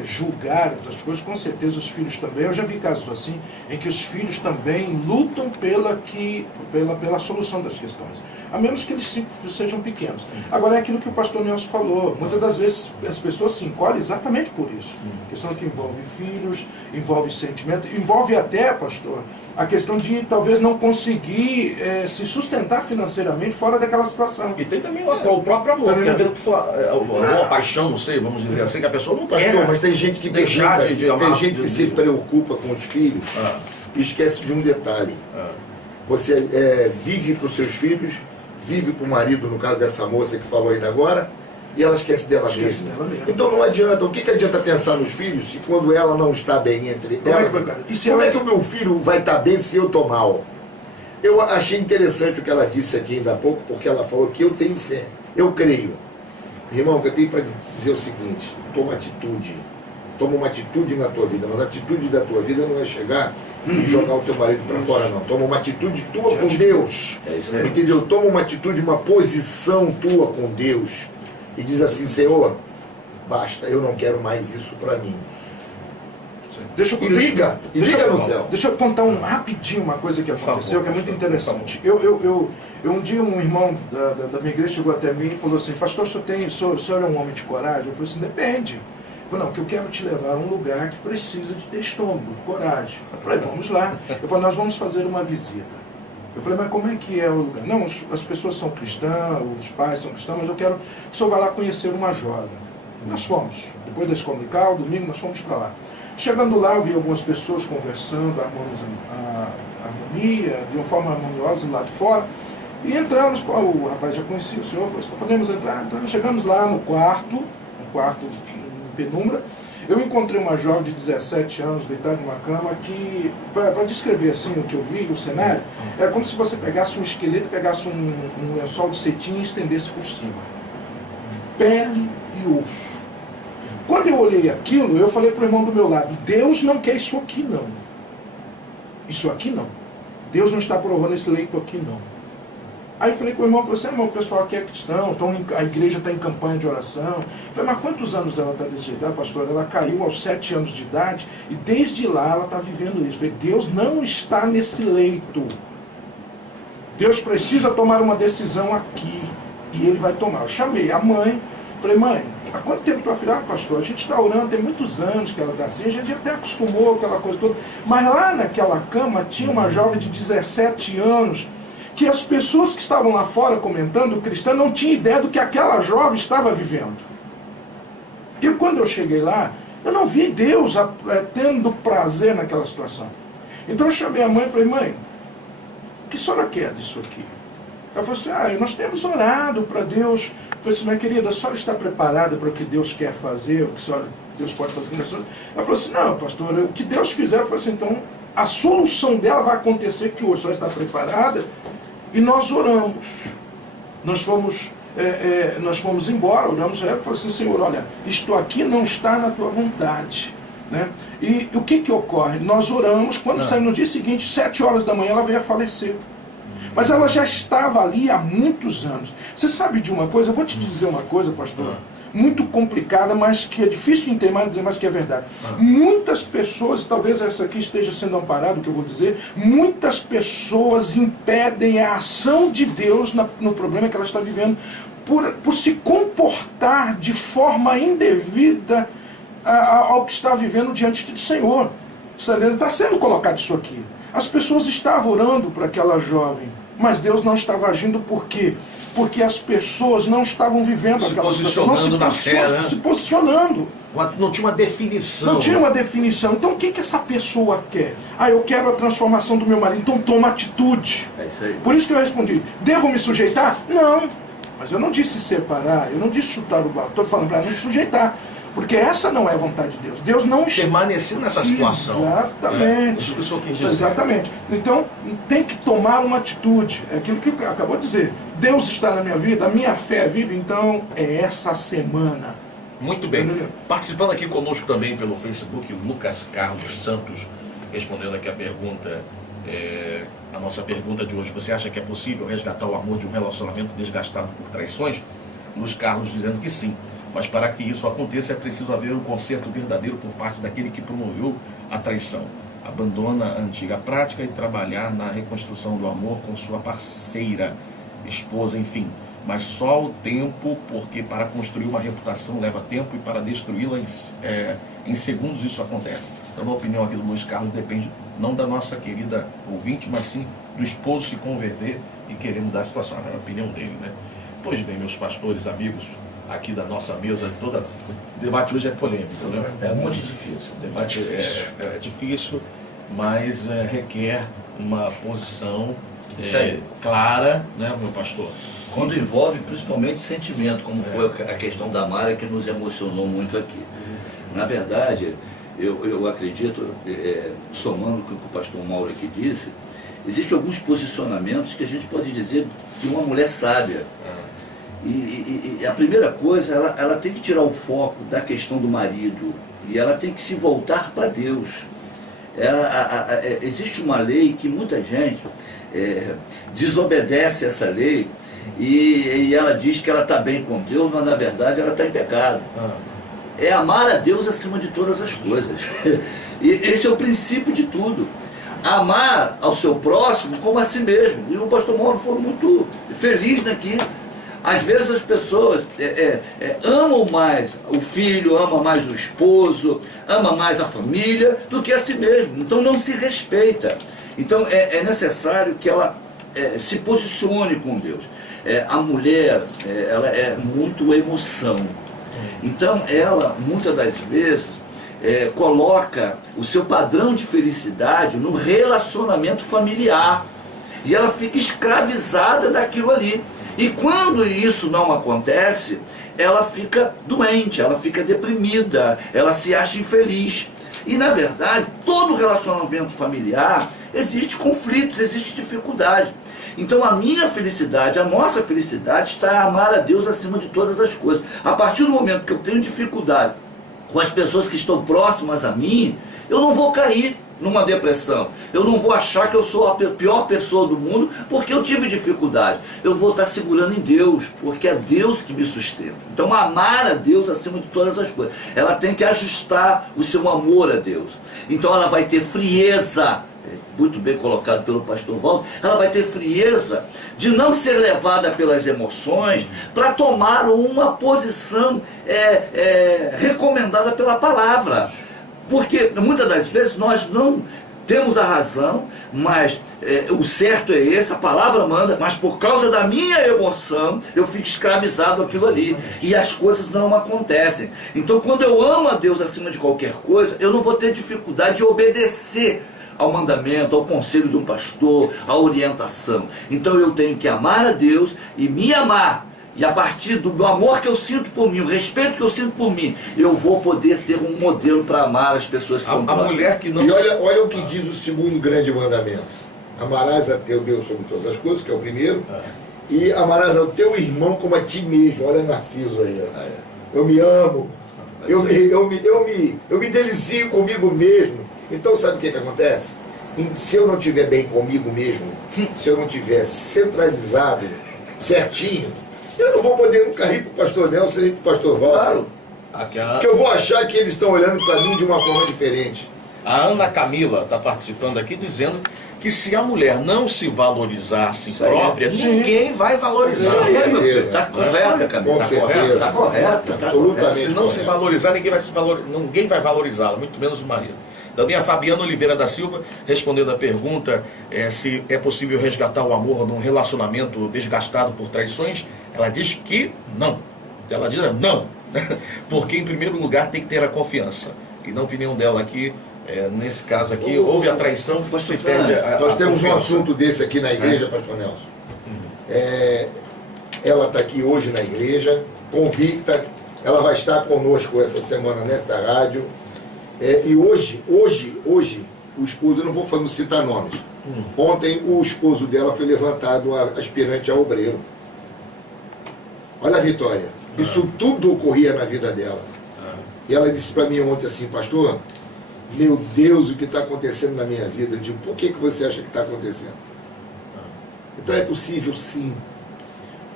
julgar outras coisas, com certeza os filhos também. Eu já vi casos assim, em que os filhos também lutam pela solução das questões, a menos que eles sejam pequenos. Agora é aquilo que o pastor Nelson falou, muitas das vezes as pessoas se encolhem exatamente por isso. Questão que envolve filhos, envolve sentimento, envolve até, pastor, a questão de talvez não conseguir se sustentar financeiramente fora daquela situação. E tem também o próprio amor, que às vezes a paixão, não sei, vamos dizer assim, que a pessoa não pastor, mas tem gente que deixar de amar, tem gente que se preocupa com os filhos e esquece de um detalhe. Você vive para os seus filhos, vive para o marido, no caso dessa moça que falou ainda agora, e ela esquece dela mesma. Então não adianta, o que adianta pensar nos filhos se quando ela não está bem entre ela? Como é que o meu filho vai estar bem se eu estou mal? Eu achei interessante o que ela disse aqui ainda há pouco, porque ela falou que eu tenho fé, eu creio. Irmão, o que eu tenho para dizer é o seguinte: toma uma atitude na tua vida, mas a atitude da tua vida não é chegar e jogar o teu marido para fora, não. Toma uma atitude tua com Deus, entendeu? Toma uma atitude, uma posição tua com Deus e diz assim: Senhor, basta, eu não quero mais isso para mim. E liga no céu. Deixa eu contar rapidinho uma coisa que aconteceu, que é muito interessante. Um dia um irmão da minha igreja chegou até mim e falou assim: pastor, o senhor é um homem de coragem? Eu falei assim: depende. Ele falou: não, que eu quero te levar a um lugar que precisa de ter estômago, de coragem. Eu falei: vamos lá. Eu falei: nós vamos fazer uma visita. Eu falei: mas como é que é o lugar? Não, as pessoas são cristãs, os pais são cristãos, mas eu quero que o senhor vá lá conhecer uma jovem. Nós fomos. Depois da escola dominical, domingo, nós fomos para lá. Chegando lá, eu vi algumas pessoas conversando, harmonia, de uma forma harmoniosa lá de fora. E entramos, o rapaz já conhecia o senhor, falou assim: podemos entrar? Entramos, chegamos lá no quarto em penumbra. Eu encontrei uma jovem de 17 anos, deitada numa cama, que, para descrever assim o que eu vi, o cenário, era como se você pegasse um esqueleto, pegasse um lençol de cetim e estendesse por cima. Pele e osso. Quando eu olhei aquilo, eu falei para o irmão do meu lado: Deus não quer isso aqui não. Isso aqui não. Deus não está provando esse leito aqui não. Aí eu falei com o irmão, falei assim: irmão, o pessoal aqui é cristão, a igreja está em campanha de oração. Eu falei: mas quantos anos ela está desse jeito? Pastor, ela caiu aos 7 anos de idade e desde lá ela está vivendo isso. Eu falei: Deus não está nesse leito. Deus precisa tomar uma decisão aqui e Ele vai tomar. Eu chamei a mãe, falei: mãe, há quanto tempo tua filha? Pastor, a gente está orando, tem muitos anos que ela está assim, a gente até acostumou aquela coisa toda. Mas lá naquela cama tinha uma jovem de 17 anos, que as pessoas que estavam lá fora comentando, o cristão, não tinha ideia do que aquela jovem estava vivendo. E quando eu cheguei lá, eu não vi Deus tendo prazer naquela situação. Então eu chamei a mãe e falei: mãe, o que a senhora quer disso aqui? Ela falou assim: nós temos orado para Deus. Eu falei assim: minha querida, a senhora está preparada para o que Deus quer fazer, o que Deus pode fazer com a senhora? Ela falou assim: não, pastor, o que Deus fizer, eu falei assim: então a solução dela vai acontecer que hoje ela está preparada. E nós oramos. Nós fomos embora, oramos a ela e falamos assim: Senhor, olha, isto aqui não está na tua vontade. Né? E o que ocorre? Nós oramos, quando saímos no dia seguinte, 7 horas da manhã, ela veio a falecer. Mas ela já estava ali há muitos anos. Você sabe de uma coisa? Eu vou te dizer uma coisa, pastor, muito complicada, mas que é difícil de entender, mas que é verdade. Muitas pessoas, talvez essa aqui esteja sendo amparada, o que eu vou dizer, muitas pessoas impedem a ação de Deus no problema que ela está vivendo por se comportar de forma indevida ao que está vivendo diante do Senhor. Está sendo colocado isso aqui. As pessoas estavam orando para aquela jovem, mas Deus não estava agindo por quê? Porque as pessoas não estavam vivendo aquela situação, não se posicionando. Não tinha uma definição. Não tinha uma definição. Então o que essa pessoa quer? Eu quero a transformação do meu marido. Então toma atitude. É isso aí. Por isso que eu respondi, devo me sujeitar? Não. Mas eu não disse separar, eu não disse chutar o balde. Estou falando para não se sujeitar. Porque essa não é a vontade de Deus. Deus não... permanecer nessa situação. Exatamente. Isso que o senhor quis dizer. Exatamente. Então, tem que tomar uma atitude. É aquilo que acabou de dizer. Deus está na minha vida, a minha fé é viva, então é essa semana. Muito bem. Participando aqui conosco também pelo Facebook, Lucas Carlos Santos, respondendo aqui a pergunta, a nossa pergunta de hoje. Você acha que é possível resgatar o amor de um relacionamento desgastado por traições? Luiz Carlos dizendo que sim. Mas para que isso aconteça é preciso haver um conserto verdadeiro por parte daquele que promoveu a traição. Abandona a antiga prática e trabalhar na reconstrução do amor com sua parceira, esposa, enfim. Mas só o tempo, porque para construir uma reputação leva tempo e para destruí-la em segundos isso acontece. Então, na opinião aqui do Luiz Carlos, depende não da nossa querida ouvinte, mas sim do esposo se converter e querer mudar a situação. É a opinião dele, né? Pois bem, meus pastores, amigos, aqui da nossa mesa toda, o debate hoje é polêmico, né? É muito difícil. O debate é difícil, mas requer uma posição clara, né, meu pastor? Quando envolve principalmente sentimento, como foi a questão da Mara, que nos emocionou muito aqui. Na verdade, eu acredito, somando o que o pastor Mauro aqui disse, existem alguns posicionamentos que a gente pode dizer de uma mulher sábia. E a primeira coisa, ela tem que tirar o foco da questão do marido e ela tem que se voltar para Deus. Existe uma lei que muita gente desobedece essa lei e ela diz que ela está bem com Deus, mas na verdade ela está em pecado. É amar a Deus acima de todas as coisas. E esse é o princípio de tudo. Amar ao seu próximo como a si mesmo. E o pastor Mauro foi muito feliz aqui. Às vezes as pessoas amam mais o filho, amam mais o esposo, amam mais a família do que a si mesmo. Então não se respeita. Então é necessário que ela se posicione com Deus. A mulher, ela é muito emoção. Então ela, muitas das vezes, coloca o seu padrão de felicidade no relacionamento familiar. E ela fica escravizada daquilo ali. E quando isso não acontece, ela fica doente, ela fica deprimida, ela se acha infeliz. E na verdade, todo relacionamento familiar existe conflitos, existe dificuldade. Então a minha felicidade, a nossa felicidade está em amar a Deus acima de todas as coisas. A partir do momento que eu tenho dificuldade com as pessoas que estão próximas a mim, eu não vou cair numa depressão. Eu não vou achar que eu sou a pior pessoa do mundo porque eu tive dificuldade. Eu vou estar segurando em Deus, porque é Deus que me sustenta. Então amar a Deus acima de todas as coisas. Ela tem que ajustar o seu amor a Deus. Então ela vai ter frieza, muito bem colocado pelo pastor Walter, ela vai ter frieza de não ser levada pelas emoções para tomar uma posição recomendada pela palavra. Porque muitas das vezes nós não temos a razão, mas o certo é esse, a palavra manda, mas por causa da minha emoção, eu fico escravizado àquilo ali. E as coisas não acontecem. Então quando eu amo a Deus acima de qualquer coisa, eu não vou ter dificuldade de obedecer ao mandamento, ao conselho de um pastor, à orientação. Então eu tenho que amar a Deus e me amar. E a partir do amor que eu sinto por mim, o respeito que eu sinto por mim, eu vou poder ter um modelo para amar as pessoas que estão próximas. Mulher que não... E olha o que diz o segundo grande mandamento. Amarás a teu Deus sobre todas as coisas, que é o primeiro. E amarás ao teu irmão como a ti mesmo. Olha Narciso aí. Eu me amo. Eu me delicio comigo mesmo. Então sabe o que acontece? se eu não estiver bem comigo mesmo, se eu não estiver centralizado, certinho, eu não vou poder nunca ir para o pastor Nelson nem para o pastor Walter. Claro. Porque eu vou achar que eles estão olhando para mim de uma forma diferente. A Ana Camila está participando aqui dizendo que se a mulher não se valorizar a si própria, ninguém vai valorizar. Está correta, Camila. Com certeza. Está correta. Absolutamente. Se não se valorizar, ninguém vai valorizá-la, muito menos o marido. Também a Fabiana Oliveira da Silva, respondendo a pergunta se é possível resgatar o amor num relacionamento desgastado por traições, ela diz que não. Ela diz não, porque em primeiro lugar tem que ter a confiança. E na opinião dela aqui, nesse caso aqui, houve a traição, você perde a Nós temos confiança. um assunto desse aqui na igreja, pastor Nelson. Ela está aqui hoje na igreja, convicta, ela vai estar conosco essa semana nesta rádio. E hoje, o esposo, eu não vou citar nomes, ontem o esposo dela foi levantado aspirante a obreiro. Olha a vitória. Isso tudo ocorria na vida dela. E ela disse para mim ontem assim, pastor, meu Deus, o que está acontecendo na minha vida? Eu digo, por que você acha que está acontecendo? Então é possível sim.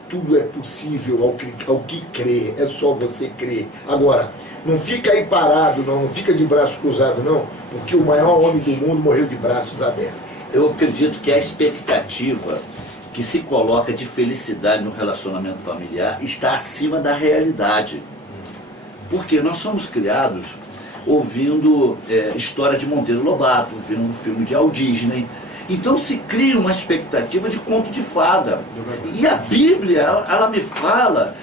Tudo é possível ao que crer. É só você crer. Agora, não fica aí parado, não fica de braço cruzado, não, porque o maior homem do mundo morreu de braços abertos. Eu acredito que a expectativa que se coloca de felicidade no relacionamento familiar está acima da realidade. Porque nós somos criados ouvindo história de Monteiro Lobato, vendo um filme de Walt Disney. Então se cria uma expectativa de conto de fada. E a Bíblia, ela me fala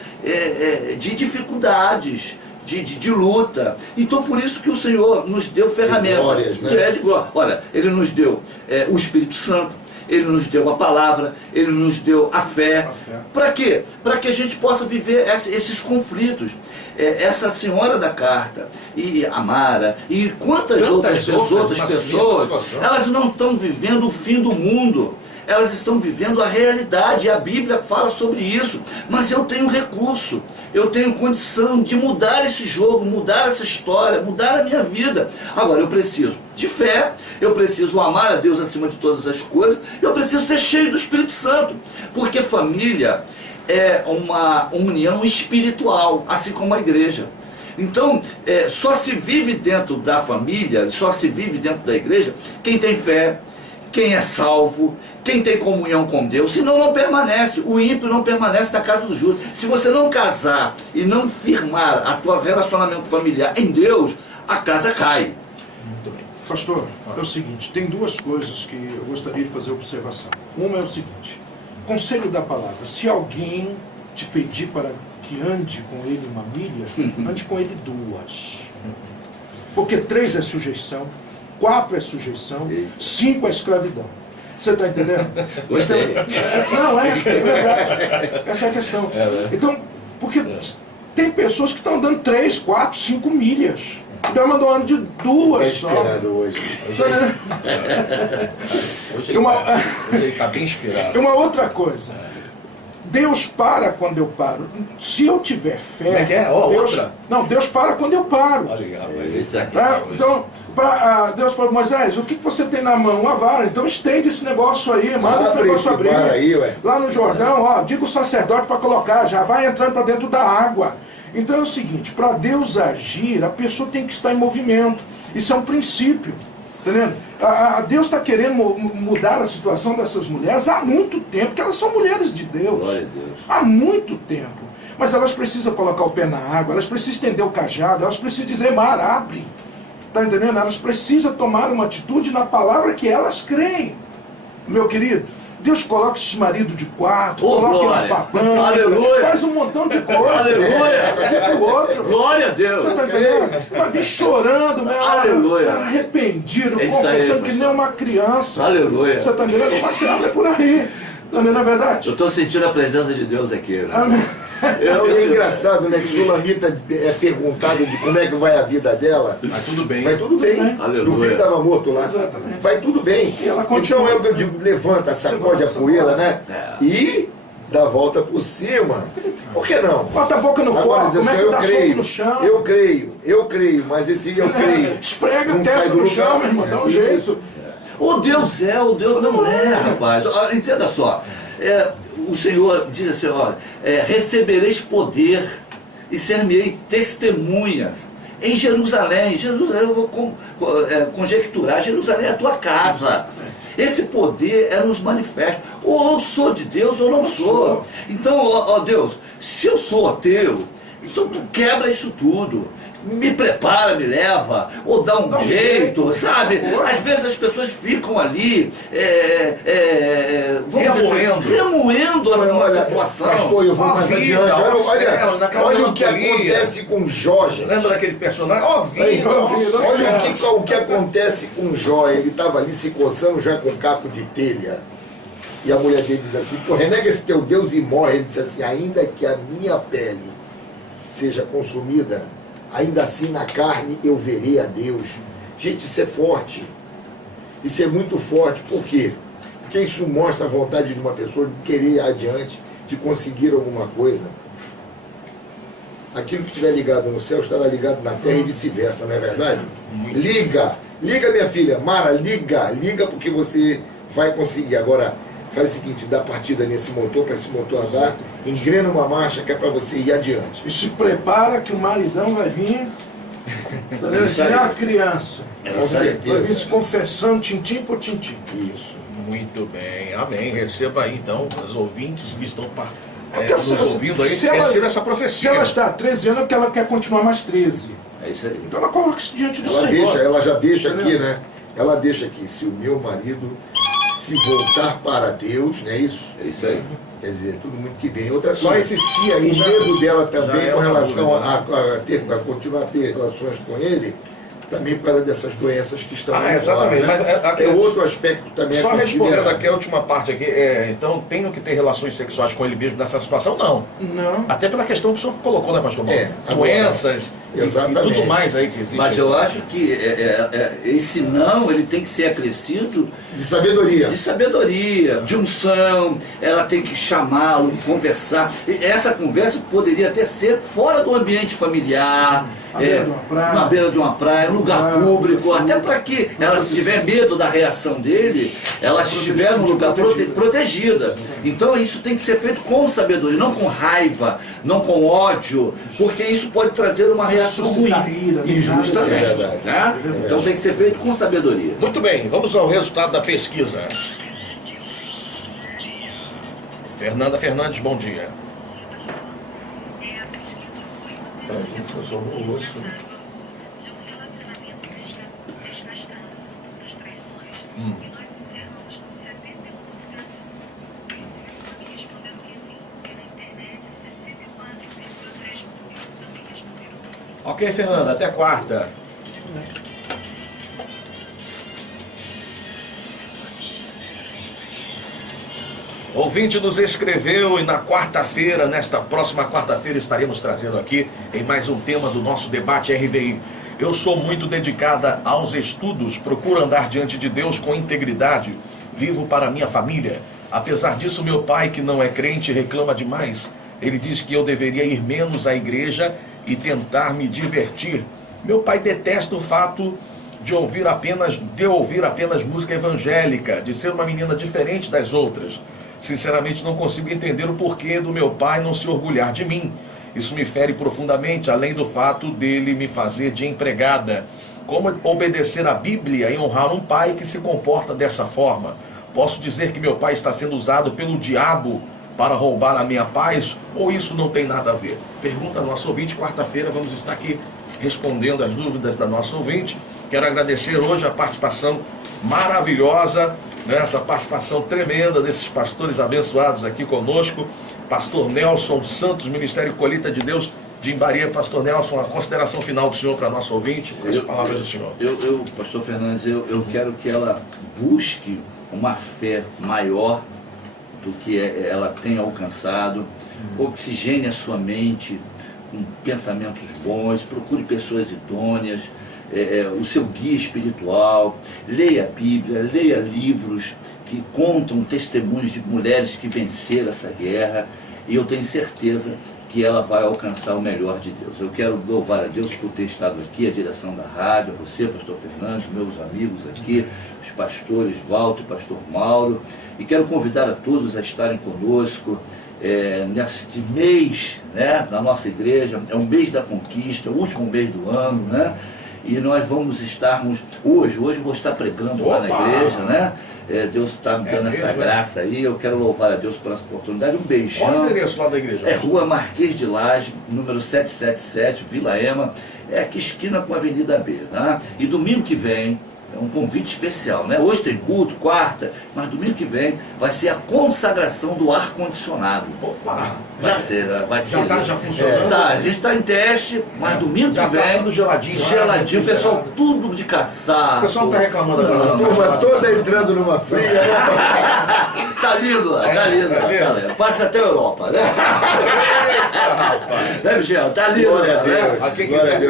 de dificuldades, de luta. Então por isso que o Senhor nos deu ferramentas. De glórias, né? De glória. Olha, Ele nos deu o Espírito Santo, Ele nos deu a palavra, Ele nos deu a fé. Para quê? Para que a gente possa viver esses conflitos. Essa senhora da carta, e a Mara, e quantas outras pessoas, elas não estão vivendo o fim do mundo. Elas estão vivendo a realidade, a Bíblia fala sobre isso. Mas eu tenho recurso, eu tenho condição de mudar esse jogo, mudar essa história, mudar a minha vida. Agora eu preciso de fé, eu preciso amar a Deus acima de todas as coisas, eu preciso ser cheio do Espírito Santo. Porque família é uma união espiritual, assim como a igreja. Então, só se vive dentro da família, só se vive dentro da igreja quem tem fé, quem é salvo, quem tem comunhão com Deus, senão não permanece. O ímpio não permanece na casa dos justos. Se você não casar e não firmar a tua relacionamento familiar em Deus, a casa cai. Muito bem. Pastor, é o seguinte, tem duas coisas que eu gostaria de fazer observação. Uma é o seguinte, conselho da palavra, se alguém te pedir para que ande com ele uma milha, ande com ele 2. Porque 3 é sujeição, 4 é sujeição, 5 é escravidão. Você está entendendo? Gostei. Não, é verdade. Essa é a questão. Então, porque tem pessoas que estão andando 3, 4, 5 milhas. Então mandou um ano de 2 Está só. inspirado hoje. Hoje ele está bem inspirado. Uma outra coisa. Deus para quando eu paro. Se eu tiver fé... Como é que é? Deus, Outra? Não, Deus para quando eu paro. Olha legal, Ele está aqui. Então, Deus falou, Moisés, o que você tem na mão? Uma vara. Então estende esse negócio aí, manda esse negócio abrir. Aí, Lá no Jordão, diga o sacerdote para colocar, já vai entrando para dentro da água. Então é o seguinte, para Deus agir, a pessoa tem que estar em movimento. Isso é um princípio. Entendendo? Deus está querendo mudar a situação dessas mulheres há muito tempo, porque elas são mulheres de Deus. Glória a Deus. Há muito tempo. Mas elas precisam colocar o pé na água, elas precisam estender o cajado, elas precisam dizer, mar, abre. Está entendendo? Elas precisam tomar uma atitude na palavra que elas creem. Meu querido, Deus coloca esse marido de 4, coloca eles babando, aleluia, faz um montão de coisa. Aleluia. Tipo o outro. Glória a Deus. Você está entendendo? Vai vir chorando, né? Aleluia. Arrependido, É isso aí, confessando que pastor. nem uma criança. Aleluia. Você está entendendo? Mas você anda por aí. Não é verdade? Eu estou sentindo a presença de Deus aqui. Né? Amém. É engraçado, né? Que Sulamita é perguntada de como é que vai a vida dela. Mas tudo bem. Vai tudo bem. Aleluia. O filho estava morto lá. Exatamente. Vai tudo bem. E ela continua. Então é o que eu digo, levanta, sacode a poeira, né? E dá a volta por cima. Por que não? Bota a boca no Agora, copo, diz assim, começa a dar soco no chão. eu creio, mas esse eu creio. Esfrega a Não sai testa do no lugar. chão, meu irmão, dá um jeito. Isso. Ou Deus é, ou Deus não é, rapaz. Entenda só. O Senhor diz assim, olha, recebereis poder e ser-me-ei testemunhas em Jerusalém. Jerusalém, eu vou conjecturar, Jerusalém é a tua casa. Esse poder nos manifesta. Ou eu sou de Deus ou não sou. Então, ó Deus, se eu sou ateu, então tu quebra isso tudo. Me prepara, me leva, ou dá um jeito, sabe? Às vezes as pessoas ficam ali remoendo a situação. Pastor, eu vou mais adiante. Olha o que acontece com Jó, gente. Lembra daquele personagem? Olha o que acontece com Jó. Ele estava ali se coçando já com caco de telha. E a mulher dele diz assim, pô, renega esse teu Deus e morre. Ele disse assim, ainda que a minha pele seja consumida, ainda assim na carne eu verei a Deus. Gente, isso é forte. Isso é muito forte. Por quê? Porque isso mostra a vontade de uma pessoa de querer ir adiante, de conseguir alguma coisa. Aquilo que estiver ligado no céu estará ligado na terra e vice-versa, não é verdade? Liga, minha filha. Mara, liga porque você vai conseguir. Agora, faz o seguinte, dá partida nesse motor, para esse motor andar, engrena uma marcha que é para você ir adiante. E se prepara que o maridão vai vir, é a criança. Com certeza. Vai vir se confessando tintim por tintim. Isso. Muito bem, amém. Receba aí então, os ouvintes que estão nos ouvindo aí, receba essa profecia. Se ela está há 13 anos é porque ela quer continuar mais 13. É isso aí. Então ela coloca isso diante do Senhor. Ela já deixa aqui, né? Ela deixa aqui, se o meu marido se voltar para Deus, não é isso? É isso aí. Quer dizer, tudo muito que bem. Outra Só coisa, esse si aí o já, medo dela também com relação dúvida, a continuar a ter relações com ele, também por causa dessas doenças que estão exatamente. Fora, né? Mas, é outro aspecto também. Só a respondendo aqui a última parte aqui, então tenho que ter relações sexuais com ele mesmo nessa situação? Não. Não. Até pela questão que o senhor colocou, né, pastor? Doenças e tudo mais aí que existe. Mas eu acho que esse não, ele tem que ser acrescido de sabedoria. De sabedoria, de unção. Ela tem que chamá-lo, conversar. E essa conversa poderia até ser fora do ambiente familiar, na beira de uma praia, lugar público, até para que ela, se tiver medo da reação dele, ela estiver num lugar protegida. Então isso tem que ser feito com sabedoria, não com raiva, não com ódio, porque isso pode trazer uma reação ruim, injustamente. Né? Então tem que ser feito com sabedoria. Muito bem, vamos ao resultado da pesquisa. Fernanda Fernandes, bom dia. Ok, Fernanda, até quarta. Ouvinte nos escreveu e na quarta-feira, nesta próxima quarta-feira, estaremos trazendo aqui em mais um tema do nosso debate RVI. Eu sou muito dedicada aos estudos, procuro andar diante de Deus com integridade, vivo para minha família. Apesar disso, meu pai, que não é crente, reclama demais. Ele diz que eu deveria ir menos à igreja e tentar me divertir. Meu pai detesta o fato de ouvir apenas música evangélica, de ser uma menina diferente das outras. Sinceramente, não consigo entender o porquê do meu pai não se orgulhar de mim. Isso me fere profundamente, além do fato dele me fazer de empregada. Como obedecer à Bíblia e honrar um pai que se comporta dessa forma? Posso dizer que meu pai está sendo usado pelo diabo para roubar a minha paz, ou isso não tem nada a ver? Pergunta nosso ouvinte. Quarta-feira vamos estar aqui respondendo as dúvidas da nossa ouvinte. Quero agradecer hoje a participação maravilhosa, essa participação tremenda desses pastores abençoados aqui conosco. Pastor Nelson Santos, Ministério Colheita de Deus de Imbaria. Pastor Nelson, a consideração final do senhor para nosso ouvinte, com as palavras do senhor. Pastor Fernandes, eu quero que ela busque uma fé maior do que ela tem alcançado, oxigene a sua mente com pensamentos bons, procure pessoas idôneas, o seu guia espiritual, leia a Bíblia, leia livros que contam testemunhos de mulheres que venceram essa guerra, e eu tenho certeza que ela vai alcançar o melhor de Deus. Eu quero louvar a Deus por ter estado aqui, a direção da rádio, você, pastor Fernandes, meus amigos aqui, os pastores Walter e pastor Mauro, e quero convidar a todos a estarem conosco neste mês, né, na nossa igreja. É um mês da conquista, o último mês do ano, né? E nós vamos estarmos hoje eu vou estar pregando lá na igreja, né? Deus está me dando essa graça aí, eu quero louvar a Deus por essa oportunidade. Um beijão. Qual é o endereço lá da igreja? É Rua Marquês de Laje, número 777, Vila Ema, aqui esquina com a Avenida B, tá? E domingo que vem, é um convite especial, né? Hoje tem culto, quarta, mas domingo que vem vai ser a consagração do ar-condicionado. Opa! Vai ser. Já funcionando? Tá, a gente está em teste, mas domingo que vem. Tudo geladinho. Geladinho, o pessoal tudo de caçar. O pessoal não está reclamando agora. A turma toda entrando numa fria. Tá lindo lá, tá lindo lá, galera. Passa até a Europa, né? Né, Michel? Tá lindo lá, né?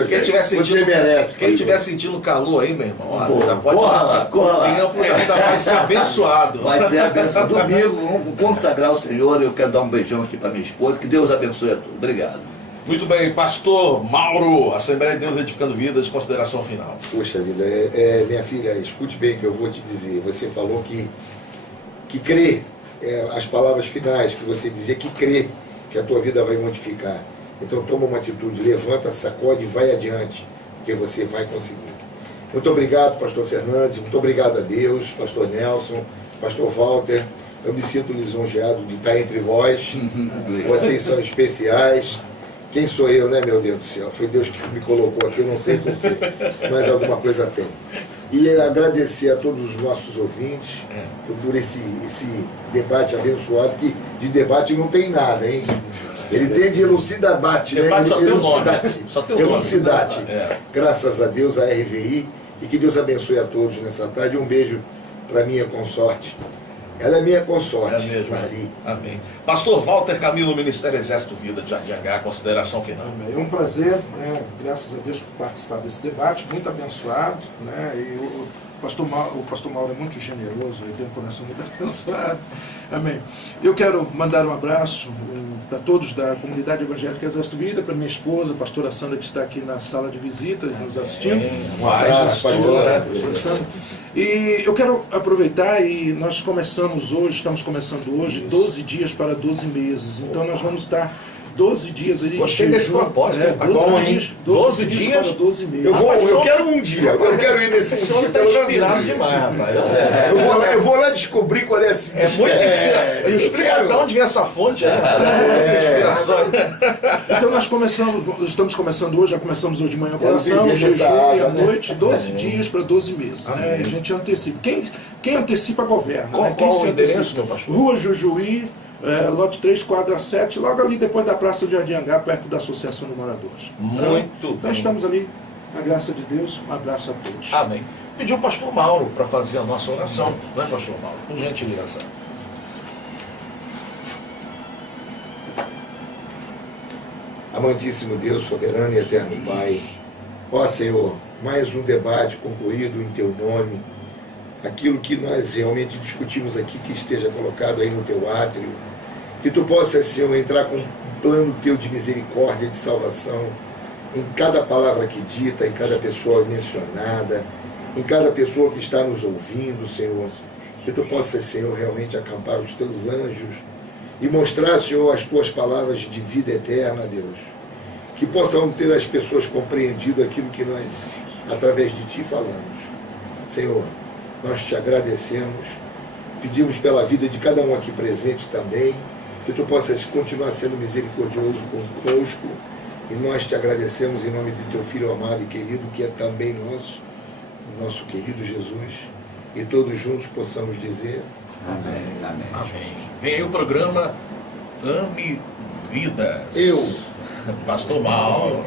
Quem estiver sentindo, você merece. Quem estiver sentindo calor aí, meu irmão, olha, corra lá. O tempo ainda vai ser abençoado. Vai ser abençoado. Domingo, vamos consagrar o Senhor. Eu quero dar um beijão aqui para minha esposa. Que Deus abençoe a todos. Obrigado. Muito bem, pastor Mauro, Assembleia de Deus Edificando Vidas, consideração final. Poxa vida, minha filha, escute bem o que eu vou te dizer. Você falou que crê, as palavras finais que você dizia, que crê que a tua vida vai modificar. Então toma uma atitude, levanta, sacode e vai adiante, porque você vai conseguir. Muito obrigado, pastor Fernandes, muito obrigado a Deus, pastor Nelson, pastor Walter. Eu me sinto lisonjeado de estar entre vós. Vocês são especiais. Quem sou eu, né, meu Deus do céu? Foi Deus que me colocou aqui, eu não sei por quê, mas alguma coisa tem. E agradecer a todos os nossos ouvintes por esse debate abençoado, que de debate não tem nada, hein? Ele tem de elucidabate, né? Debate só tem o nome. Elucidate. Graças a Deus, a RVI, e que Deus abençoe a todos nessa tarde. Um beijo para minha consorte. Ela é minha consorte, Mari. Amém. Pastor Walter Camilo, Ministério Exército Vida de Jardim H, consideração final. É um prazer, né, graças a Deus, por participar desse debate, muito abençoado, né, e o pastor Mauro é muito generoso, ele tem um coração muito abençoado. Amém. Eu quero mandar um abraço para todos da comunidade evangélica Exército Vida, para minha esposa, a pastora Sandra, que está aqui na sala de visita, nos assistindo. Um abraço, pastora Sandra. E eu quero aproveitar, e nós estamos começando hoje 12 dias para 12 meses. Então nós vamos estar 12 dias aí. Gostei desse propósito. 12 dias para 12 meses. Eu quero um dia. Eu quero ir nesse dia. Está inspirado demais, rapaz. Eu vou lá descobrir qual é esse muito inspirado. Explica de onde vem essa fonte. Então nós estamos começando hoje, já começamos hoje de manhã com oração, jejum e à noite, 12 dias para 12 meses. A gente antecipa. Quem antecipa governa. Qual o endereço, meu pastor? Rua Jujuí, lote 3, quadra 7, logo ali depois da Praça do Jardim H, perto da Associação de Moradores. Muito bem. Nós estamos ali, na graça de Deus, um abraço a todos. Amém. Pediu o pastor Mauro para fazer a nossa oração, não é, pastor Mauro? Com gentileza. Amantíssimo Deus, soberano e eterno Pai, ó Senhor, mais um debate concluído em Teu nome, aquilo que nós realmente discutimos aqui, que esteja colocado aí no Teu átrio, que Tu possas, Senhor, entrar com um plano Teu de misericórdia, de salvação, em cada palavra que dita, em cada pessoa mencionada, em cada pessoa que está nos ouvindo, Senhor, que Tu possas, Senhor, realmente acampar os Teus anjos e mostrar, Senhor, as Tuas palavras de vida eterna, Deus, que possam ter as pessoas compreendido aquilo que nós, através de Ti, falamos. Senhor, nós Te agradecemos, pedimos pela vida de cada um aqui presente também, que Tu possas continuar sendo misericordioso conosco, e nós Te agradecemos em nome de Teu Filho amado e querido, que é também nosso querido Jesus, e todos juntos possamos dizer Amém. Amém. Amém. Vem aí o programa Ame Vidas. Eu, Pastor Mauro.